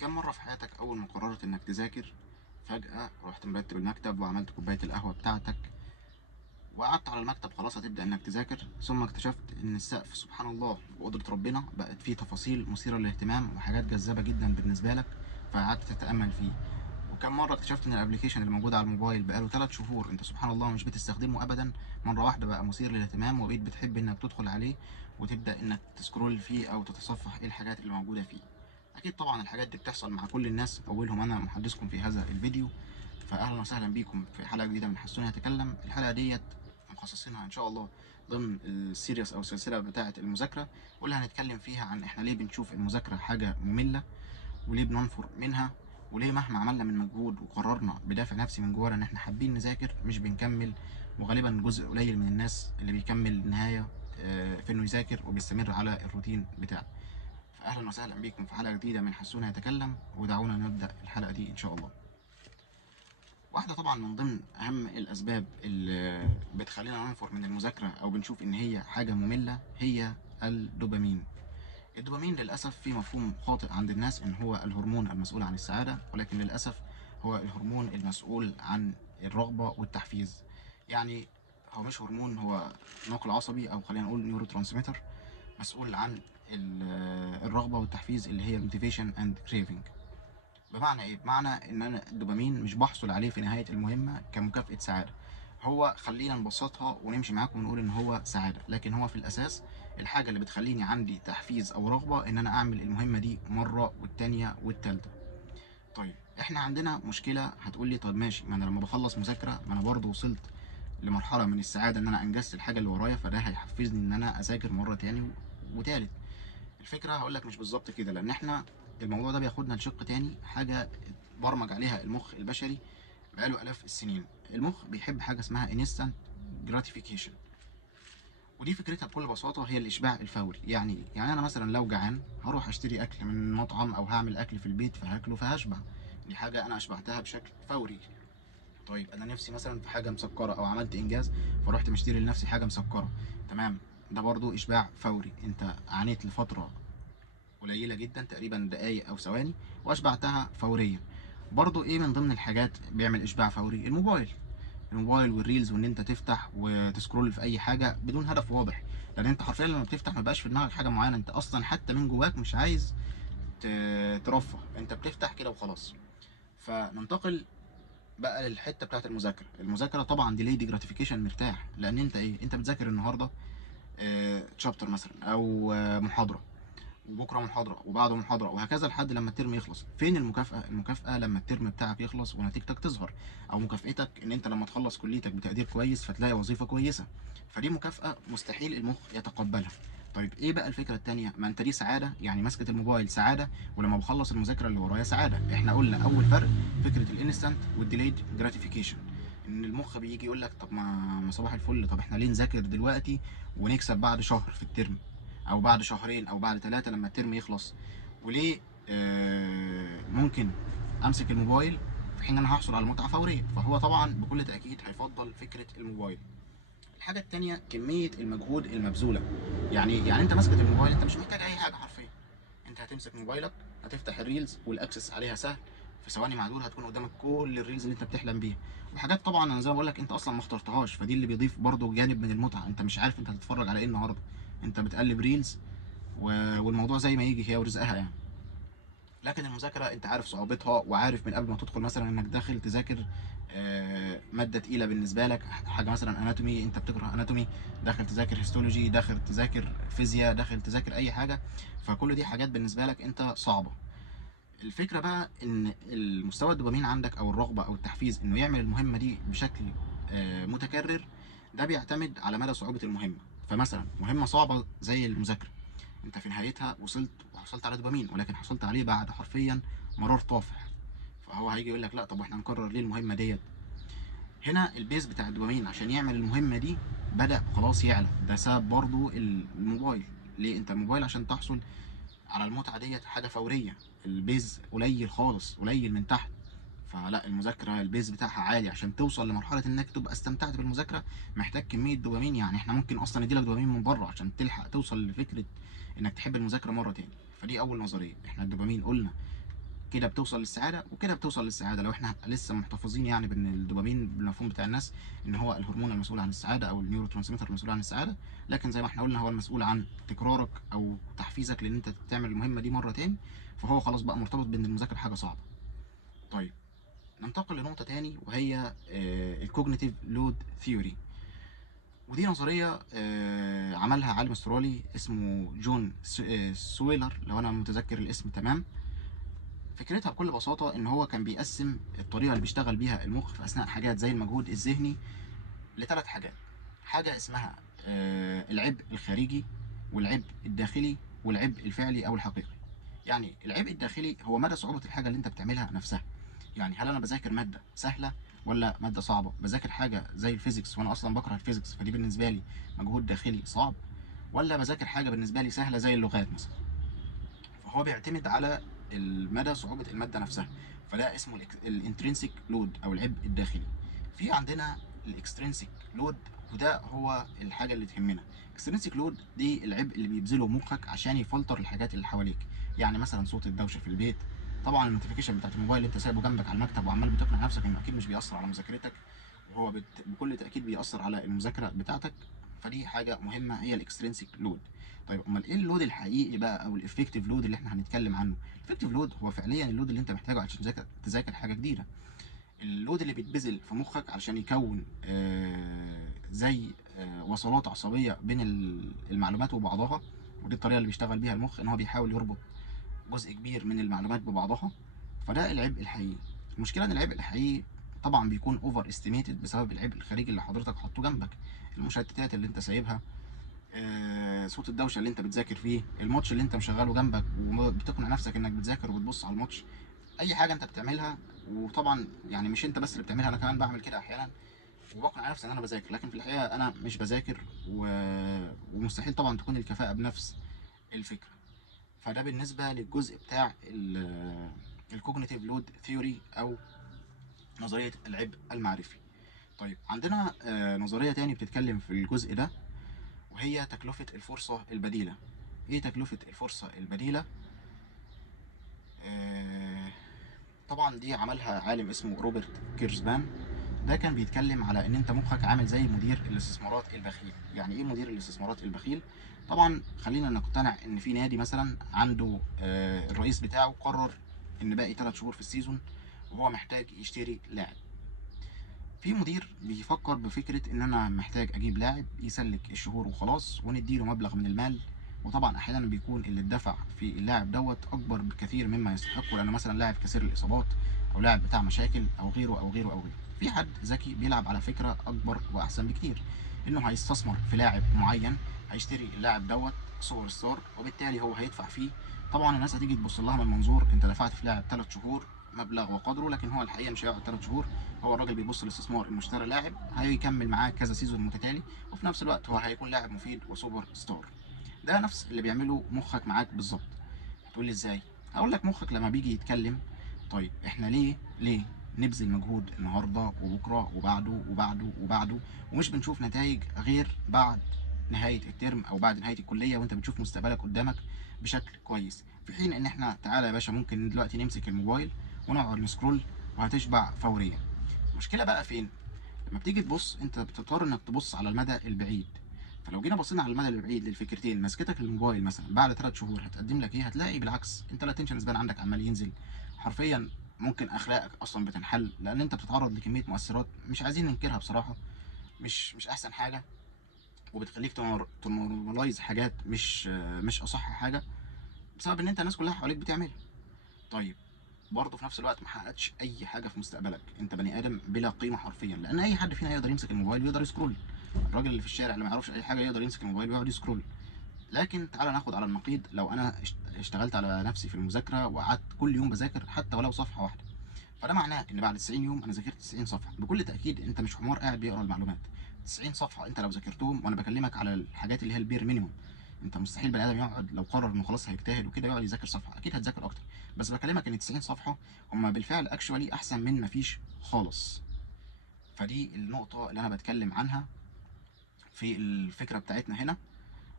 كم مرة في حياتك أول ما قررت إنك تذاكر فجأة رحت مرتب المكتب وعملت كوباية القهوة بتاعتك وقعدت على المكتب خلاص هتبدأ إنك تذاكر، ثم اكتشفت إن السقف سبحان الله بقدرة ربنا بقت فيه تفاصيل مثيرة للاهتمام وحاجات جذابة جدا بالنسبة لك فقعدت تتأمل فيه. وكم مرة اكتشفت إن الأبليكيشن اللي موجود على الموبايل بقاله 3 شهور أنت سبحان الله مش بتستخدمه أبدا، مرة واحدة بقى مثير للاهتمام وبقيت بتحب إنك تدخل عليه وتبدأ إنك تسكرول فيه أو تتصفح إيه الحاجات اللي موجودة فيه. اكيد طبعا الحاجات دي بتحصل مع كل الناس، اولهم انا محدثكم في هذا الفيديو. فاهلا وسهلا بيكم في حلقه جديده من حسوني هتكلم. الحلقه ديت مخصصينها ان شاء الله ضمن السيريس او السلسله بتاعه المذاكره، واللي هنتكلم فيها عن احنا ليه بنشوف المذاكره حاجه ممله، وليه بننفر منها، وليه مهما عملنا من مجهود وقررنا بدافع نفسي من جوانا ان احنا حابين نذاكر مش بنكمل. وغالبا جزء قليل من الناس اللي بيكمل النهايه في انه يذاكر وبيستمر على الروتين بتاعه. فأهلا وسهلا بكم في حلقة جديدة من حسونا يتكلم، ودعونا نبدأ الحلقة دي إن شاء الله. واحدة طبعا من ضمن أهم الأسباب اللي بتخلينا ننفر من المذاكرة أو بنشوف إن هي حاجة مملة هي الدوبامين. الدوبامين للأسف في مفهوم خاطئ عند الناس إن هو الهرمون المسؤول عن السعادة، ولكن للأسف هو الهرمون المسؤول عن الرغبة والتحفيز. يعني هو مش هرمون، هو نقل عصبي أو خلينا نقول نيورو ترانسميتر مسؤول عن الرغبة والتحفيز اللي هي الموتيفيشن اند كريفنج. بمعنى ايه؟ بمعنى ان انا الدوبامين مش بحصل عليه في نهاية المهمة كمكافأة سعادة. هو خلينا نبسطها ونمشي معاكم ونقول ان هو سعادة، لكن هو في الاساس الحاجة اللي بتخليني عندي تحفيز او رغبة ان انا اعمل المهمة دي مرة والتانية والتالتة. طيب احنا عندنا مشكلة، هتقولي طب ماشي، ما انا لما بخلص مذاكرة ما انا برضه وصلت لمرحلة من السعادة ان انا انجزت الحاجة اللي ورايا، فده هيحفزني ان انا اذاكر مرة تاني وتالت. الفكره هقول لك مش بالظبط كده، لان احنا الموضوع ده بياخدنا لشق تاني، حاجه برمج عليها المخ البشري بقاله الاف السنين. المخ بيحب حاجه اسمها instant gratification، ودي فكرتها بكل بساطه هي الاشباع الفوري. يعني انا مثلا لو جعان هروح اشتري اكل من مطعم او هعمل اكل في البيت فهاكله فهشبع، دي حاجه انا اشبعتها بشكل فوري. طيب انا نفسي مثلا في حاجه مسكره او عملت انجاز فرحت مشتري لنفسي حاجه مسكره، تمام، ده برضو اشباع فوري. انت عانيت لفتره قليله جدا تقريبا دقايق او ثواني واشبعتها فوريا. برضو ايه من ضمن الحاجات بيعمل اشباع فوري؟ الموبايل والريلز، وان انت تفتح وتسكرول في اي حاجه بدون هدف واضح. لان انت حرفيا لما بتفتح ما بقاش في دماغك حاجه معينه، انت اصلا حتى من جواك مش عايز ترفه، انت بتفتح كده وخلاص. فننتقل بقى للحته بتاعت المذاكره طبعا ديلي دي جراتيفيكيشن مرتاح، لان انت ايه، انت بتذاكر النهارده تشابتر مثلا او محاضره، وبكره محاضره وبعده محاضره وهكذا لحد لما الترم يخلص. فين المكافاه؟ المكافاه لما الترم بتاعك يخلص ونتيجتك تظهر، او مكافاتك ان انت لما تخلص كليتك بتقدير كويس فتلاقي وظيفه كويسه. فدي مكافاه مستحيل المخ يتقبلها. طيب ايه بقى الفكره التانيه؟ ما انت دي سعاده، يعني مسكه الموبايل سعاده، ولما بخلص المذاكره اللي ورايا سعاده. احنا قلنا اول فرق فكره الانستنت والديليد جراتيفيكيشن، ان المخ بيجي يقول لك طب ما صباح الفل، طب احنا ليه نذاكر دلوقتي ونكسب بعد شهر في الترم، او بعد شهرين او بعد 3 لما الترم يخلص؟ وليه ممكن امسك الموبايل في حين انا هحصل على متعه فوريه؟ فهو طبعا بكل تاكيد هيفضل فكره الموبايل. الحاجه التانيه كميه المجهود المبذوله. يعني انت ماسكه الموبايل انت مش محتاج اي حاجه حرفيا، انت هتمسك موبايلك هتفتح الريلز والاكسس عليها سهل، في ثواني معدوده هتكون قدامك كل الريلز اللي انت بتحلم بيها، وحاجات طبعا انا زي ما بقول لك انت اصلا ما اخترتهاش، فدي اللي بيضيف برضه جانب من المتعه. انت مش عارف انت هتتفرج على ايه النهارده، انت بتقلب ريلز والموضوع زي ما يجي هي ورزقها يعني. لكن المذاكره انت عارف صعوبتها، وعارف من قبل ما تدخل مثلا انك داخل تذاكر ماده تقيله بالنسبه لك، حاجه مثلا اناتومي، انت بتكره اناتومي، داخل تذاكر هيستولوجي، داخل تذاكر فيزياء، داخل تذاكر اي حاجه، فكل دي حاجات بالنسبه لك انت صعبه. الفكره بقى ان المستوى الدوبامين عندك او الرغبه او التحفيز انه يعمل المهمه دي بشكل متكرر، ده بيعتمد على مدى صعوبه المهمه. فمثلا مهمه صعبه زي المذاكره، انت في نهايتها وصلت وحصلت على دوبامين، ولكن حصلت عليه بعد حرفيا مرار طافح، فهو هيجي يقول لك لا طب احنا نكرر ليه المهمه ديت؟ هنا البيز بتاع الدوبامين عشان يعمل المهمه دي بدأ خلاص يعلى، ده سبب برضو الموبايل. ليه؟ انت الموبايل عشان تحصل على المتعه ديت حاجه فوريه، البيز قليل خالص، قليل من تحت. فلا المذاكره البيز بتاعها عالي، عشان توصل لمرحله انك تبقى استمتعت بالمذاكره محتاج كميه دوبامين. يعني احنا ممكن اصلا نديلك دوبامين من بره عشان تلحق توصل لفكره انك تحب المذاكره مره تاني. فدي اول نظريه، احنا الدوبامين قلنا كده بتوصل للسعاده وكده بتوصل للسعاده، لو احنا لسه محتفظين يعني بان الدوبامين بالمفهوم بتاع الناس ان هو الهرمون المسؤول عن السعاده او النيورو ترانسميتر المسؤول عن السعاده. لكن زي ما احنا قلنا هو المسؤول عن تكرارك او تحفيزك لان انت تعمل المهمه دي مره تاني، فهو خلاص بقى مرتبط بان المذاكره حاجه صعبه. طيب ننتقل لنقطه تاني وهي الكوجنيتيف لود ثيوري. ودي نظرية عملها عالم استرالي اسمه جون سويلر لو أنا متذكر الاسم تمام. فكرتها بكل بساطة إن هو كان بيقسم الطريقة اللي بيشتغل بيها المخ في أثناء حاجات زي المجهود الذهني لثلاث حاجات. حاجة اسمها العبء الخارجي، والعبء الداخلي، والعبء الفعلي أو الحقيقي. يعني العبء الداخلي هو مدى صعوبة الحاجة اللي أنت بتعملها نفسها. يعني هل أنا بذاكر مادة سهلة ولا مادة صعبة؟ بذاكر حاجة زي الفيزيكس وأنا أصلا بكره الفيزيكس فدي بالنسبة لي مجهود داخلي صعب، ولا بذاكر حاجة بالنسبة لي سهلة زي اللغات مثلا؟ فهو بيعتمد على مدى صعوبة المادة نفسها. فده اسمه الانترنسيك لود أو العبء الداخلي. في عندنا الاكسترنسيك لود، وده هو الحاجة اللي تهمنا. الاكسترنسيك لود دي العبء اللي بيبذله مخك عشان يفلتر الحاجات اللي حواليك. يعني مثلا صوت الدوشة في البيت، طبعا النوتيفيكيشن بتاعت الموبايل اللي انت سايبه جنبك على المكتب وعمال بتقنع نفسك انه اكيد مش بيأثر على مذاكرتك، وهو بكل تأكيد بيأثر على المذاكرة بتاعتك. فدي حاجة مهمة هي الاكسترنسيك لود. طيب امال ايه اللود الحقيقي بقى او الافكتيف لود اللي احنا هنتكلم عنه؟ الافكتيف لود هو فعليا اللود اللي انت محتاجه عشان تذاكر حاجه جديده. اللود اللي بيتبذل في مخك علشان يكون زي وصلات عصبيه بين المعلومات وبعضها. ودي الطريقه اللي بيشتغل بيها المخ ان هو بيحاول يربط جزء كبير من المعلومات ببعضها. فده العبء الحقيقي. المشكله ان العبء الحقيقي طبعا بيكون اوفر استيميتد بسبب العبء الخارجي اللي حضرتك حاطه جنبك، المشتتات اللي انت سايبها، صوت الدوشه اللي انت بتذاكر فيه، الماتش اللي انت مشغله جنبك وبتقنع نفسك انك بتذاكر وبتبص على الماتش، اي حاجه انت بتعملها. وطبعا يعني مش انت بس اللي بتعملها، انا كمان بعمل كده احيانا وبقنع نفسي ان انا بذاكر لكن في الحقيقه انا مش بذاكر ومستحيل طبعا تكون الكفاءه بنفس الفكره. فده بالنسبه للجزء بتاع الكوجنيتيف لود ثيوري او نظريه العبء المعرفي. طيب عندنا نظريه تاني بتتكلم في الجزء ده وهي تكلفة الفرصة البديلة. ايه تكلفة الفرصة البديلة؟ آه طبعا دي عملها عالم اسمه روبرت كيرزمان. ده كان بيتكلم على ان انت مخك عامل زي مدير الاستثمارات البخيل. يعني ايه مدير الاستثمارات البخيل؟ طبعا خلينا نقتنع ان في نادي مثلا عنده الرئيس بتاعه قرر ان باقي 3 شهور في السيزون وهو محتاج يشتري لاعب. في مدير بيفكر بفكرة ان انا محتاج اجيب لاعب يسلك الشهور وخلاص ونديله مبلغ من المال. وطبعا احيانا بيكون اللي اتدفع في اللاعب دوت اكبر بكثير مما يستحقه، لانه مثلا لاعب كثير الاصابات او لاعب بتاع مشاكل او غيره او غيره او غيره. في حد ذكي بيلعب على فكرة اكبر واحسن بكتير، انه هيستثمر في لاعب معين، هيشتري اللاعب دوت سوبر ستار وبالتالي هو هيدفع فيه. طبعا الناس هتيجي تبص لها من منظور انت دفعت في لاعب 3 شهور مبلغ وقدره، لكن هو الحقيقه مش هيقعد 3 شهور. هو الراجل بيبص للاستثمار انه اشترى لاعب هيكمل معاه كذا سيزون متتالي، وفي نفس الوقت هو هيكون لاعب مفيد وسوبر ستار. ده نفس اللي بيعمله مخك معاك بالظبط. هتقول لي ازاي؟ هقول لك مخك لما بيجي يتكلم، طيب احنا ليه نبذل مجهود النهارده وبكره وبعده وبعده وبعده ومش بنشوف نتائج غير بعد نهايه الترم او بعد نهايه الكليه وانت بتشوف مستقبلك قدامك بشكل كويس، في حين ان احنا تعالى يا باشا ممكن دلوقتي نمسك الموبايل ونقعد نسكرول وهتشبع فوريا. المشكله بقى فين؟ لما بتيجي تبص انت بتضطر انك تبص على المدى البعيد. فلو جينا بصينا على المدى البعيد للفكرتين، مسكتك للموبايل مثلا بعد 3 شهور هتقدم لك ايه؟ هتلاقي بالعكس انت الاتنشن سبان عندك عمال ينزل حرفيا. ممكن اخلاقك اصلا بتنحل لان انت بتتعرض لكميه مؤثرات مش عايزين ننكرها بصراحه، مش احسن حاجه، وبتخليك تنورماليز حاجات مش اصح حاجه بسبب ان انت الناس كلها حواليك بتعملها. طيب برضه في نفس الوقت ما حققتش اي حاجه في مستقبلك، انت بني ادم بلا قيمه حرفيا، لان اي حد فينا يقدر يمسك الموبايل ويقدر يسكرول. الراجل اللي في الشارع اللي ما يعرفش اي حاجه يقدر يمسك الموبايل ويقعد يسكرول. لكن تعالى ناخد على النقيض، لو انا اشتغلت على نفسي في المذاكره وقعدت كل يوم بذاكر حتى ولو صفحه واحده، فده معناه ان بعد 90 يوم انا ذاكرت 90 صفحه. بكل تاكيد انت مش حمار قاعد بيقرا المعلومات. 90 صفحه انت لو ذاكرتهم، وانا بكلمك على الحاجات اللي هي البير مينيموم. انت مستحيل بني ادم يقعد لو قرر انه خلاص هيجتهد وكده يقعد يذاكر صفحه، اكيد هتذاكر اكتر. بس بكلمك ان 90 صفحه هم بالفعل اكشوالي احسن من مفيش خالص. فدي النقطه اللي انا بتكلم عنها في الفكره بتاعتنا هنا،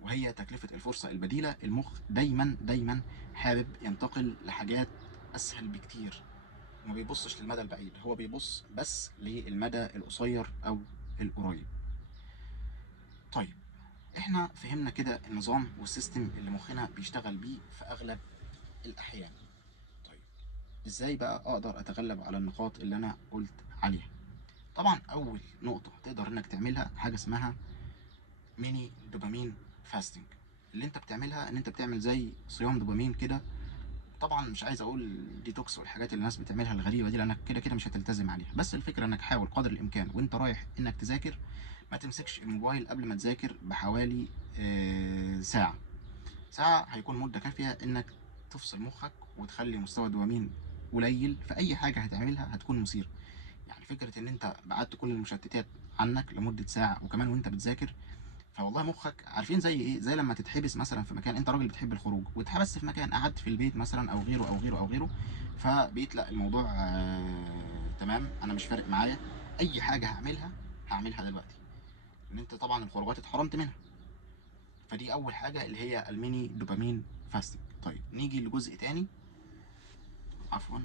وهي تكلفة الفرصة البديلة. المخ دايما حابب ينتقل لحاجات اسهل بكتير، وما بيبصش للمدى البعيد، هو بيبص بس للمدى القصير او القريب. طيب احنا فهمنا كده النظام والسيستم اللي مخنا بيشتغل بيه في اغلب الاحيان. طيب ازاي بقى اقدر اتغلب على النقاط اللي انا قلت عليها؟ طبعا اول نقطة تقدر انك تعملها حاجة اسمها ميني دوبامين فاستنج. اللي انت بتعملها ان انت بتعمل زي صيام دوبامين كده. طبعا مش عايز اقول ديتوكس والحاجات اللي الناس بتعملها الغريبه دي، لانك كده كده مش هتلتزم عليها، بس الفكره انك حاول قدر الامكان وانت رايح انك تذاكر ما تمسكش الموبايل قبل ما تذاكر بحوالي ساعه. ساعه هيكون مده كافيه انك تفصل مخك وتخلي مستوى الدوبامين قليل، في اي حاجه هتعملها هتكون مثيره. يعني فكره ان انت بعدت كل المشتتات عنك لمده ساعه وكمان وانت بتذاكر، فوالله مخك عارفين زي ايه، زي لما تتحبس مثلا في مكان، انت راجل بتحب الخروج واتحبست في مكان، قعدت في البيت مثلا او غيره او غيره او غيره، فبقيت لا الموضوع تمام انا مش فارق معايا، اي حاجه هعملها دلوقتي، ان انت طبعا الخروجات اتحرمت منها. فدي اول حاجه اللي هي الميني دوبامين فاستنج. طيب نيجي لجزء تاني، عفوا.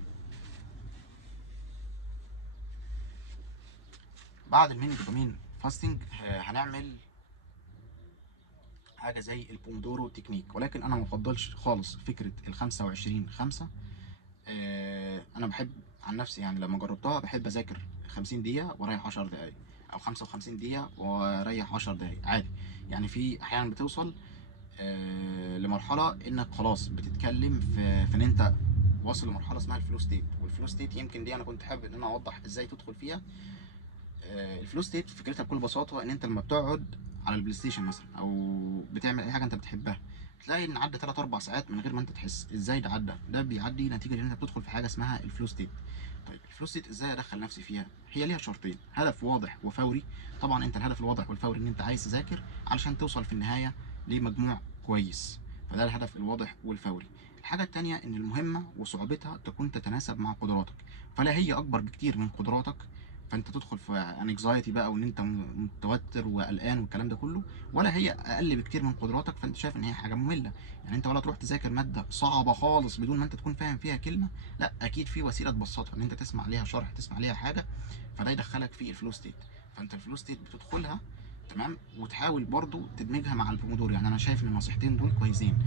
بعد الميني دوبامين فاستنج هنعمل حاجه زي البومودورو تكنيك، ولكن انا ما بفضلش خالص فكره ال 25/5. انا بحب عن نفسي يعني لما جربتها بحب اذاكر 50 دقيقه واريح 10 دقائق، او 55 دقيقه واريح 10 دقائق عادي. يعني في احيانا بتوصل لمرحله انك خلاص بتتكلم في ان انت واصل لمرحله اسمها الفلو ستيت. والفلو ستيت يمكن دي انا كنت حابب ان انا اوضح ازاي تدخل فيها. الفلو ستيت فكرتها بكل بساطه ان انت لما بتقعد على البلاي ستيشن مثلا او بتعمل اي حاجه انت بتحبها، تلاقي ان عدى 3 4 ساعات من غير ما انت تحس. ازاي ده عدى؟ ده بيعدي نتيجه ان انت بتدخل في حاجه اسمها الفلو ستيت. طيب الفلو ستيت ازاي ادخل نفسي فيها؟ هي ليها شرطين، هدف واضح وفوري. طبعا انت الهدف الواضح والفوري ان انت عايز تذاكر علشان توصل في النهايه لمجموع كويس، فده الهدف الواضح والفوري. الحاجه التانيه ان المهمه وصعوبتها تكون تتناسب مع قدراتك، فلا هي اكبر بكتير من قدراتك فانت تدخل في انكزايتي بقى وان انت متوتر وقلقان والكلام ده كله، ولا هي اقل بكتير من قدراتك فانت شايف ان هي حاجه ممله. يعني انت ولا تروح تذاكر ماده صعبه خالص بدون ما انت تكون فاهم فيها كلمه، لا اكيد في وسيله تبسطها ان انت تسمع عليها شرح، تسمع عليها حاجه، فده يدخلك في الفلو ستيت. فانت الفلو ستيت بتدخلها تمام، وتحاول برضو تدمجها مع البومودور. يعني انا شايف ان النصيحتين دول كويسين،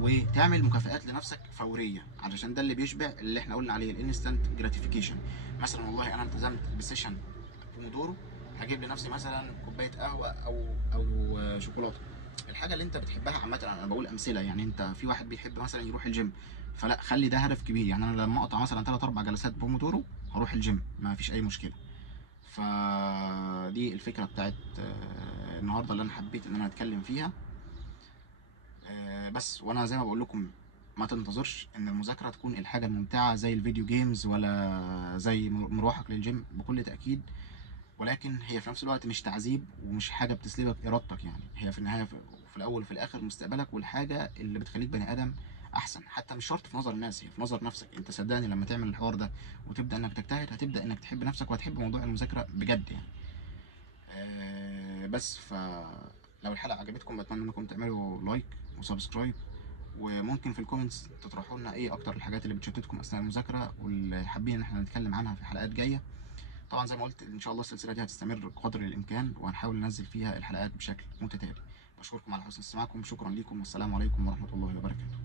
وتعمل مكافآت لنفسك فوريه علشان ده اللي بيشبع اللي احنا قلنا عليه الانستنت جراتيفيكيشن. مثلا والله انا التزمت بسيشن بومودورو، هجيب لنفسي مثلا كوبايه قهوه او شوكولاته، الحاجه اللي انت بتحبها عامه. انا بقول امثله، يعني انت في واحد بيحب مثلا يروح الجيم، فلا خلي ده هدف كبير. يعني انا لما اقطع مثلا 3 4 جلسات بومودورو هروح الجيم ما فيش اي مشكله. فدي الفكره بتاعت النهارده اللي انا حبيت ان انا اتكلم فيها. بس وانا زي ما بقول لكم ما تنتظرش ان المذاكره تكون الحاجه الممتعه زي الفيديو جيمز ولا زي مروحك للجيم، بكل تاكيد. ولكن هي في نفس الوقت مش تعذيب ومش حاجه بتسلبك ارادتك، يعني هي في النهايه في الاول وفي الاخر مستقبلك والحاجه اللي بتخليك بني ادم احسن. حتى مش شرط في نظر الناس، هي في نظر نفسك انت. صدقني لما تعمل الحوار ده وتبدا انك تجتهد هتبدا انك تحب نفسك وهتحب موضوع المذاكره بجد يعني. بس لو الحلقه عجبتكم بتمنى انكم تعملوا لايك وسبسكرايب، وممكن في الكومنتس تطرحوا لنا ايه اكتر الحاجات اللي بتشتتكم اثناء المذاكره واللي حابين ان احنا نتكلم عنها في حلقات جايه. طبعا زي ما قلت ان شاء الله السلسله دي هتستمر قدر الامكان وهنحاول ننزل فيها الحلقات بشكل متتالي. بشكركم على حسن استماعكم، شكرا لكم والسلام عليكم ورحمه الله وبركاته.